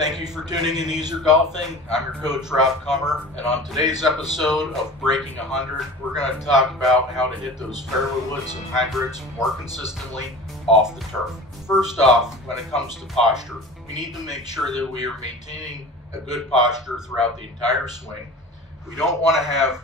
Thank you for tuning in to Easier Golfing. I'm your coach, Rob Comerer, and on today's episode of Breaking 100, we're going to talk about how to hit those fairway woods and hybrids more consistently off the turf. First off, when it comes to posture, we need to make sure that we are maintaining a good posture throughout the entire swing. We don't want to have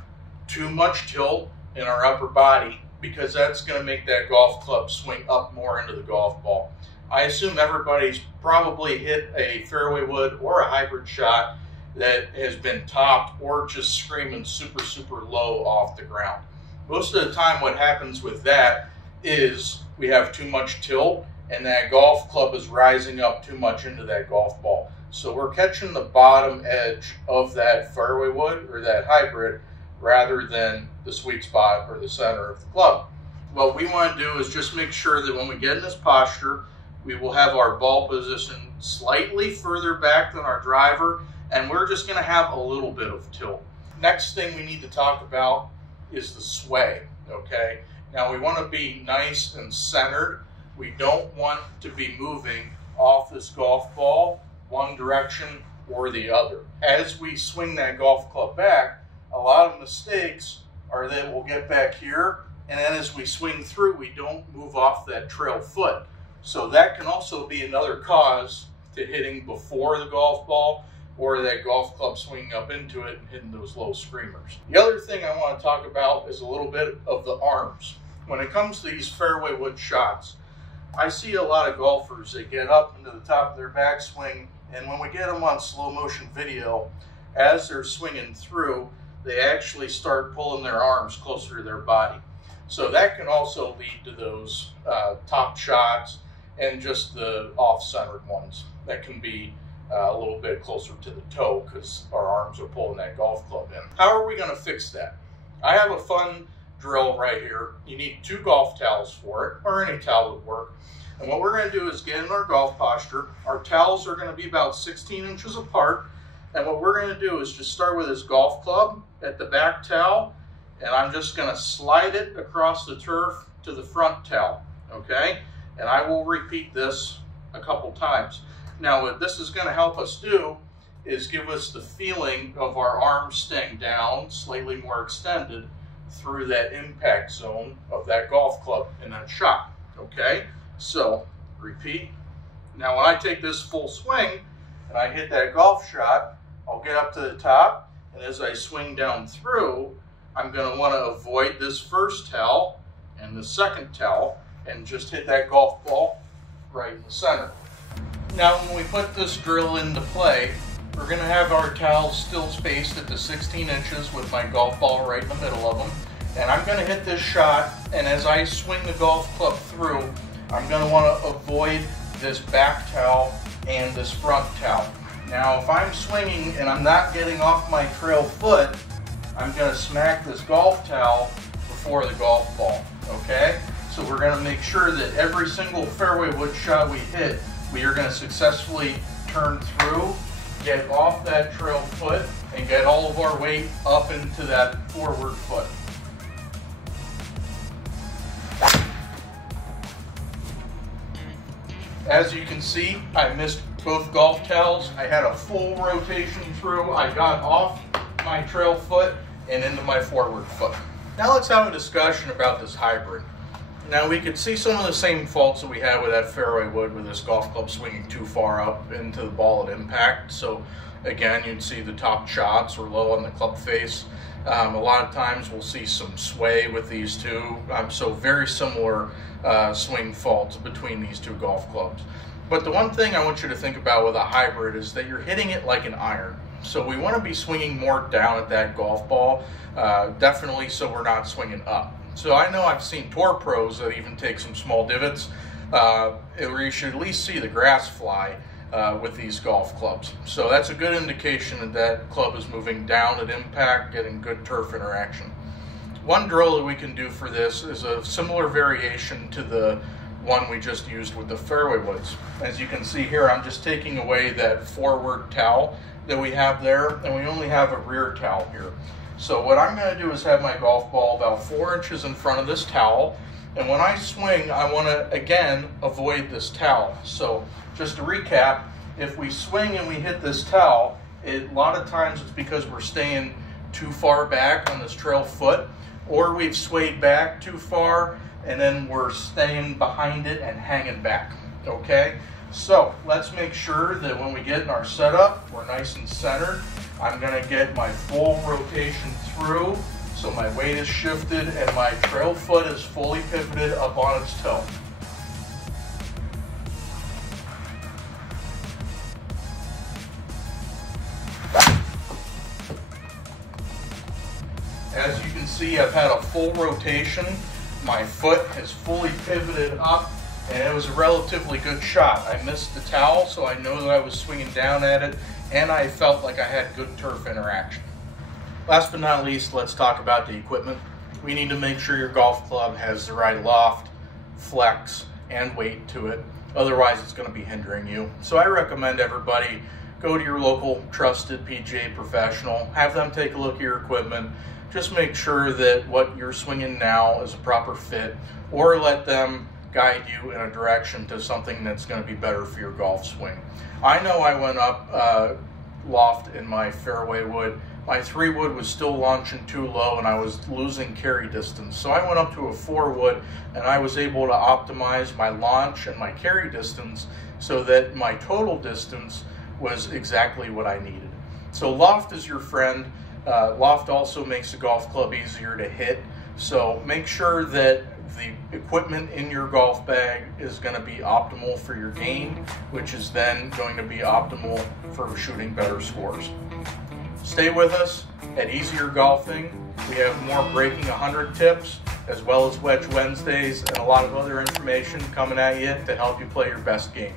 too much tilt in our upper body because that's going to make that golf club swing up more into the golf ball. I assume everybody's probably hit a fairway wood or a hybrid shot that has been topped or just screaming super low off the ground. Most of the time what happens with that is we have too much tilt and that golf club is rising up too much into that golf ball. So we're catching the bottom edge of that fairway wood or that hybrid rather than the sweet spot or the center of the club. What we want to do is just make sure that when we get in this posture, we will have our ball position slightly further back than our driver, and we're just going to have a little bit of tilt. Next thing we need to talk about is the sway, okay? Now we want to be nice and centered. We don't want to be moving off this golf ball one direction or the other. As we swing that golf club back, a lot of mistakes are that we'll get back here, and then as we swing through, we don't move off that trail foot. So that can also be another cause to hitting before the golf ball or that golf club swinging up into it and hitting those low screamers. The other thing I want to talk about is a little bit of the arms. When it comes to these fairway wood shots, I see a lot of golfers that get up into the top of their backswing, and when we get them on slow motion video, as they're swinging through, they actually start pulling their arms closer to their body. So that can also lead to those top shots and just the off-centered ones that can be a little bit closer to the toe because our arms are pulling that golf club in. How are we going to fix that? I have a fun drill right here. You need 2 golf towels for it, or any towel would work. And what we're going to do is get in our golf posture. Our towels are going to be about 16 inches apart. And what we're going to do is just start with this golf club at the back towel, and I'm just going to slide it across the turf to the front towel, okay? And I will repeat this a couple times. Now what this is going to help us do is give us the feeling of our arms staying down, slightly more extended through that impact zone of that golf club in that shot, okay? So repeat. Now when I take this full swing and I hit that golf shot, I'll get up to the top, and as I swing down through, I'm going to want to avoid this first towel and the second towel and just hit that golf ball right in the center. Now when we put this drill into play, we're going to have our towels still spaced at the 16 inches with my golf ball right in the middle of them. And I'm going to hit this shot, and as I swing the golf club through, I'm going to want to avoid this back towel and this front towel. Now if I'm swinging and I'm not getting off my trail foot, I'm going to smack this golf towel before the golf ball, okay? So we're going to make sure that every single fairway wood shot we hit, we are going to successfully turn through, get off that trail foot, and get all of our weight up into that forward foot. As you can see, I missed both golf towels. I had a full rotation through. I got off my trail foot and into my forward foot. Now let's have a discussion about this hybrid. Now we could see some of the same faults that we had with that fairway wood with this golf club swinging too far up into the ball at impact. So again, you'd see the top shots or low on the club face. A lot of times we'll see some sway with these two. So very similar swing faults between these 2 golf clubs. But the one thing I want you to think about with a hybrid is that you're hitting it like an iron. So we want to be swinging more down at that golf ball, definitely so we're not swinging up. So I know I've seen tour pros that even take some small divots where you should at least see the grass fly with these golf clubs. So that's a good indication that that club is moving down at impact, getting good turf interaction. One drill that we can do for this is a similar variation to the one we just used with the fairway woods. As you can see here, I'm just taking away that forward towel that we have there, and we only have a rear towel here. So what I'm going to do is have my golf ball about 4 inches in front of this towel, and when I swing, I want to again avoid this towel. So just to recap, if we swing and we hit this towel, a lot of times it's because we're staying too far back on this trail foot, or we've swayed back too far and then we're staying behind it and hanging back, okay? So let's make sure that when we get in our setup, we're nice and centered. I'm gonna get my full rotation through, so my weight is shifted and my trail foot is fully pivoted up on its toe. As you can see, I've had a full rotation. My foot is fully pivoted up, and it was a relatively good shot. I missed the towel, so I know that I was swinging down at it, and I felt like I had good turf interaction. Last but not least, let's talk about the equipment. We need to make sure your golf club has the right loft, flex, and weight to it. Otherwise, it's going to be hindering you. So I recommend everybody go to your local trusted PGA professional, have them take a look at your equipment. Just make sure that what you're swinging now is a proper fit, or let them guide you in a direction to something that's going to be better for your golf swing. I know I went up loft in my fairway wood. My 3 wood was still launching too low and I was losing carry distance. So I went up to a 4 wood and I was able to optimize my launch and my carry distance so that my total distance was exactly what I needed. So loft is your friend. Loft also makes the golf club easier to hit. So make sure that the equipment in your golf bag is going to be optimal for your game, which is then going to be optimal for shooting better scores. Stay with us at Easier Golfing. We have more Breaking 100 tips, as well as Wedge Wednesdays and a lot of other information coming at you to help you play your best game.